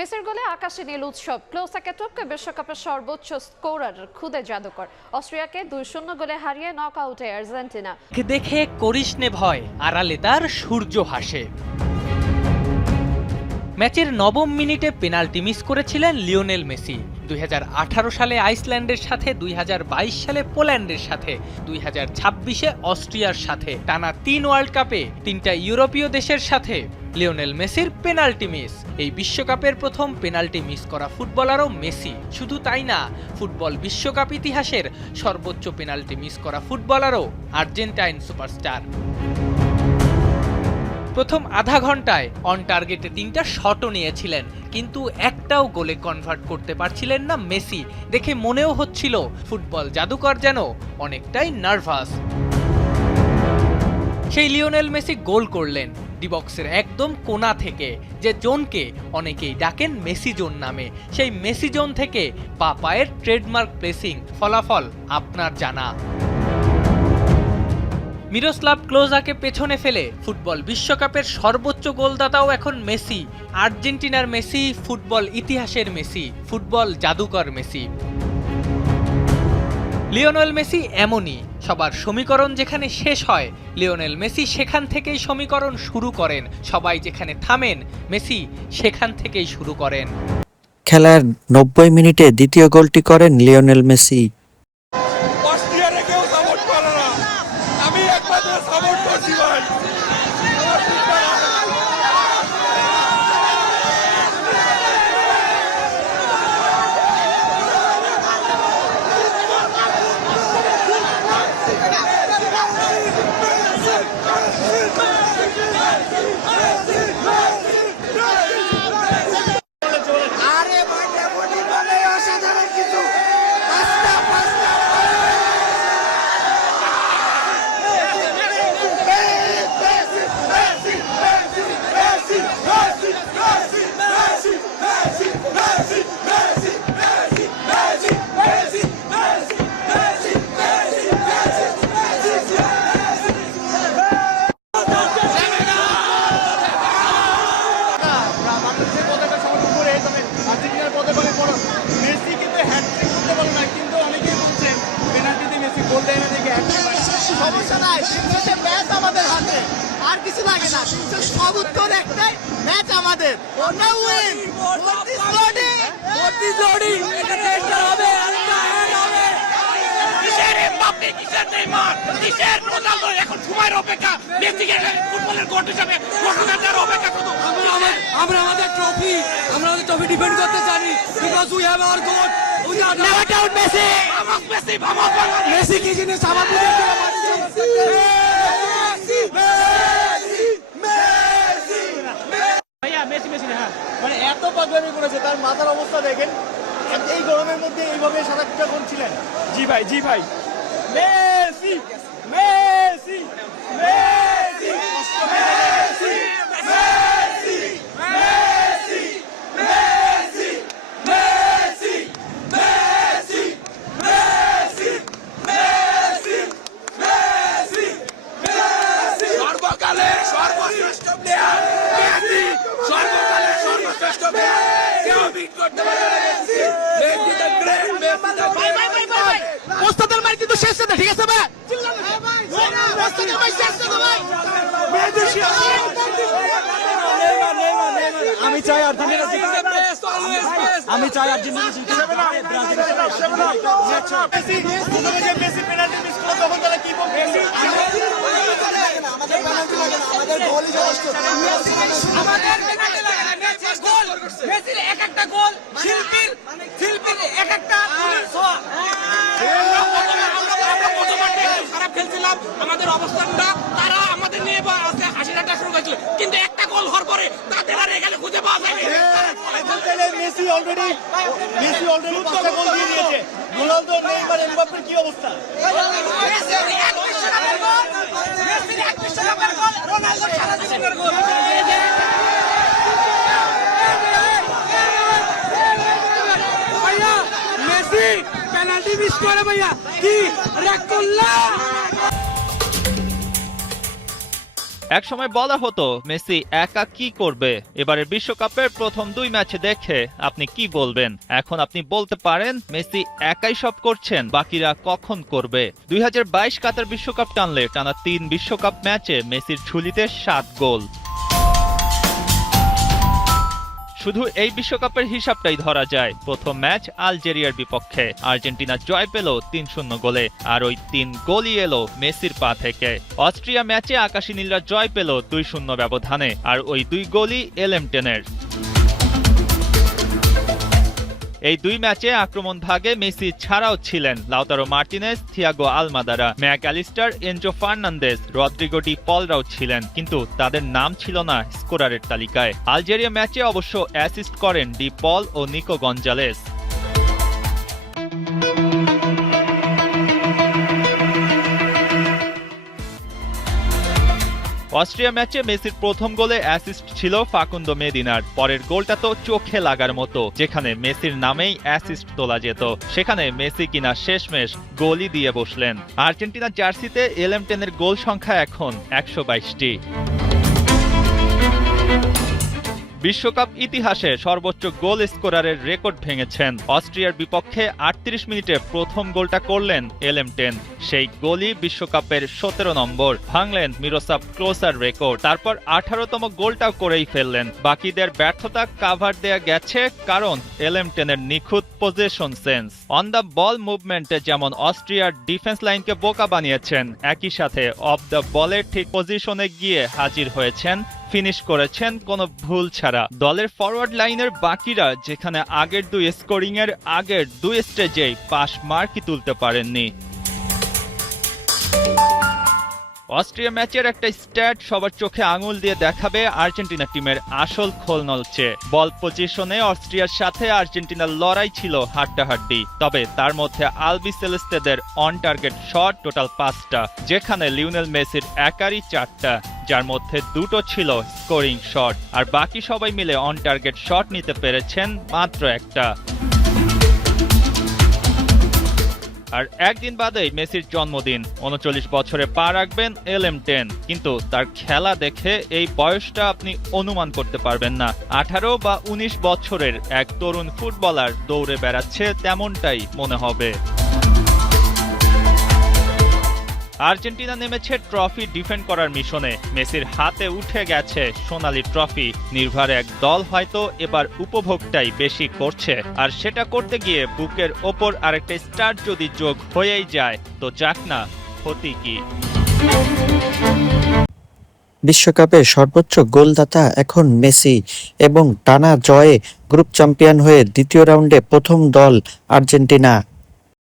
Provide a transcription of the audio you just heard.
মেসির গোলে আকাশে নীল উৎসব। ক্লোসাকে টপকে বিশ্বকাপের সর্বোচ্চ স্কোরার খুদে জাদুকর। অস্ট্রিয়াকে 2-0 গোলে হারিয়ে নকআউটে আর্জেন্টিনা। দেখে করিস নে ভয়, আড়ালে তার সূর্য হাসে। ম্যাচের ৯ম মিনিটে পেনাল্টি মিস করেছিলেন লিওনেল মেসি। ২০১৮ সালে আইসল্যান্ডের সাথে, ২০২২ সালে পোল্যান্ডের সাথে, ২০২৬-এ অস্ট্রিয়ার সাথে, টানা ৩ ওয়ার্ল্ড কাপে ৩টা ইউরোপীয় দেশের সাথে লিওনেল মেসির পেনাল্টি মিস। এই বিশ্বকাপের প্রথম পেনাল্টি মিস করা ফুটবলারও মেসি। শুধু তাই না, ফুটবল বিশ্বকাপ ইতিহাসের সর্বোচ্চ পেনাল্টি মিস করা ফুটবলারও আর্জেন্টাইন সুপারস্টার। প্রথম আধা ঘন্টায় অন টার্গেটে 3টা শটও নিয়েছিলেন, কিন্তু একটাও গোলে কনভার্ট করতে পারছিলেন না মেসি। দেখে মনেও হচ্ছিল ফুটবল জাদুকর যেন অনেকটাই নার্ভাস। সেই লিওনেল মেসি গোল করলেন ডি বক্সের একদম কোণা থেকে, যে জোনকে অনেকেই ডাকেন মেসি জোন নামে। সেই মেসি জোন থেকে পায়ের ট্রেডমার্ক প্লেসিং, ফলাফল আপনার জানা। মিরোস্লাভ ক্লোজাকে পেছনে ফেলে ফুটবল বিশ্বকাপের সর্বোচ্চ গোলদাতাও এখন মেসি। আর্জেন্টিনার মেসি, ফুটবল ইতিহাসের মেসি, ফুটবল জাদুকর মেসি। লিওনেল মেসি এমনই, সবার সমীকরণ যেখানে শেষ হয় লিওনেল মেসি সেখান থেকেই সমীকরণ শুরু করেন। সবাই যেখানে থামেন মেসি সেখান থেকেই শুরু করেন। খেলার ৯০ মিনিটে দ্বিতীয় গোলটি করেন লিওনেল মেসি। আমি একমাত্র সাপোর্ট করছি ভাই। সমস্যা নাই, ম্যাচ আমাদের হাতে, আর কিছু লাগে না। সব উত্তর একটাই, ম্যাচ আমাদের। আমরা আমাদের ট্রফি ডিফেন্ড করতে জানি, because we have our god. Never doubt Messi. Messi কি জিনিস আমাদের মানে এত পাগলামি করেছে, তার মাথার অবস্থা দেখেন। এই গরমের মধ্যে এইভাবে সারা কিটা করছিলেন। জি ভাই, জি ভাই। Messi Messi Messi Messi Messi Messi Messi Messi Messi Messi Messi Messi Messi সর্বকালের সর্বশ্রেষ্ঠ প্লেয়ার মেসি, সর্বকালের সর্বশ্রেষ্ঠ প্লেয়ার, কেউ বিট করতে পারে না Messi. Messi the great, Messi the great. ওস্তাদের মার কিন্তু শেষ না, ঠিক আছে ভাই? ওস্তাদের মার শেষ না ভাই। আমি চাই আর্জেন্টিনা জিতুক। আমি চাই আর্জেন্টিনা জিতুক। মেসি পেনাল্টি মিস করলো, তখন তারা কি বলবে? আমাদের পেনাল্টি লাগে না, আমাদের গোলই যথেষ্ট। আমাদের পেনাল্টি লাগে না, মেসির গোল, মেসির এক একটা গোল শিল্পীর এক একটা গোলের ছোঁয়া। আমরা প্রথমার্ধে খারাপ খেলছিলাম, আমাদের অবস্থানটা তারা আমাদের নিয়ে আছে হাসি ঠাট্টা শুরু করেছিল, কিন্তু একটা গোল হওয়ার পরে তাদের আর এখানে খুঁজে পাওয়া যায়নি। মেসি অলরেডি 5টা গোল দিয়ে দিয়েছে। রোনালদো, নেইমার, এমবাপ্পের কি অবস্থা? মেসির এক বিশ্বকাপের গোল, মেসির এক বিশ্বকাপের গোল, রোনালদোর সারা জীবনের গোল। মেসি পেনাল্টি মিস করে ভাইয়া, কি রেকর্ড! একসময় বলা হতো মেসি একা কি করবে। এবারের বিশ্বকাপের প্রথম 2 ম্যাচ দেখে আপনি কি বলবেন? এখন আপনি বলতে পারেন মেসি একাই সব করছেন, বাকিরা কখন করবে? 2022 কাতার বিশ্বকাপ টানলে টানা 3 বিশ্বকাপ ম্যাচে মেসির ঝুলিতে 7 গোল। শুধু এই বিশ্বকাপের হিসাবটাই ধরা যায়। প্রথম ম্যাচ আলজেরিয়ার বিপক্ষে আর্জেন্টিনা জয় পেল 3-0 গোলে, আর ওই 3 গোলই এলো মেসির পা থেকে। অস্ট্রিয়া ম্যাচে আকাশী নীলরা জয় পেল 2-0 ব্যবধানে, আর ওই 2 গোলই এলেমটেনের। এই 2 ম্যাচে আক্রমণ ভাগে মেসি ছাড়াও ছিলেন লাউতারো মার্টিনেজ, থিয়াগো আলমাদারা, Mac Allister, Enzo Fernandez, Rodrigo De পলরাও ছিলেন, কিন্তু তাদের নাম ছিল না স্কোরারের তালিকায়। আলজেরিয়া ম্যাচে অবশ্য অ্যাসিস্ট করেন ডি পল ও নিকো গঞ্জালেস। অস্ট্রিয়া ম্যাচে মেসির প্রথম গোলে অ্যাসিস্ট ছিল ফাকুন্দো মেদিনার। পরের গোলটা তো চোখে লাগার মতো, যেখানে মেসির নামেই অ্যাসিস্ট তোলা যেত, সেখানে মেসি কিনা শেষমেশ গোলই দিয়ে বসলেন। আর্জেন্টিনার জার্সিতে এলেমটেনের গোল সংখ্যা এখন 122টি। বিশ্বকাপ ইতিহাসে সর্বোচ্চ গোল স্কোরারের রেকর্ড ভেঙেছেন। অস্ট্রিয়ার বিপক্ষে 38 মিনিটে প্রথম গোলটা করলেন এলেমটেন। সেই গোলই বিশ্বকাপের 17 নম্বর। ভাঙলেন মিরোস্লাভ ক্লোসার রেকর্ড। তারপর 18তম গোলটাও করেই ফেললেন। বাকিদের ব্যর্থতা কাভার দেয়া গেছে, কারণ এলেমটেনের নিখুঁত position sense. On the ball মুভমেন্টে যেমন অস্ট্রিয়ার ডিফেন্স লাইনকে বোকা বানিয়েছেন, একই সাথে অফ দ্য বলের ঠিক পজিশনে গিয়ে হাজির হয়েছেন, ফিনিশ করেছেন কোনো ভুল ছাড়া। দলের ফরওয়ার্ড লাইনের বাকিরা যেখানে আগের 2 স্কোরিং এর আগের 2 স্টেজেই পাস মার্কই তুলতে পারেননি। অস্ট্রিয়া ম্যাচের একটা স্ট্যাট সবার চোখে আঙুল দিয়ে দেখাবে আর্জেন্টিনা টিমের আসল খোল নলচে। বল পজিশনে অস্ট্রিয়ার সাথে আর্জেন্টিনার লড়াই ছিল হাড্ডাহাড্ডি, তবে তার মধ্যে আলবি সেলেস্তেদের অন টার্গেট শট টোটাল 5টা, যেখানে লিওনেল মেসির একারই 4টা, যার মধ্যে 2টো ছিল স্কোরিং শট, আর বাকি সবাই মিলে অন টার্গেট শট নিতে পেরেছেন মাত্র 1টা। আর একদিন বাদেই মেসির জন্মদিন। 39 বছরে পা রাখবেন এলেমটেন, কিন্তু তার খেলা দেখে এই বয়সটা আপনি অনুমান করতে পারবেন না। 18 বা 19 বছরের এক তরুণ ফুটবলার দৌড়ে বেড়াচ্ছে, তেমনটাই মনে হবে। আর্জেন্টিনা নেমেছে ট্রফি ডিফেন্ড করার মিশনে। মেসির হাতে উঠে গেছে সোনালী ট্রফি। নির্ভর এক দল হয়তো এবার উপভোগটাই বেশি করছে, আর সেটা করতে গিয়ে বুকের ওপর আরেকটা স্টার যদি যোগ হয়েই যায়, তো যাক না, ক্ষতি কি? বিশ্বকাপে সর্বোচ্চ গোলদাতা এখন মেসি, এবং টানা জয়ে গ্রুপ চ্যাম্পিয়ন হয়ে দ্বিতীয় রাউন্ডে প্রথম দল আর্জেন্টিনা।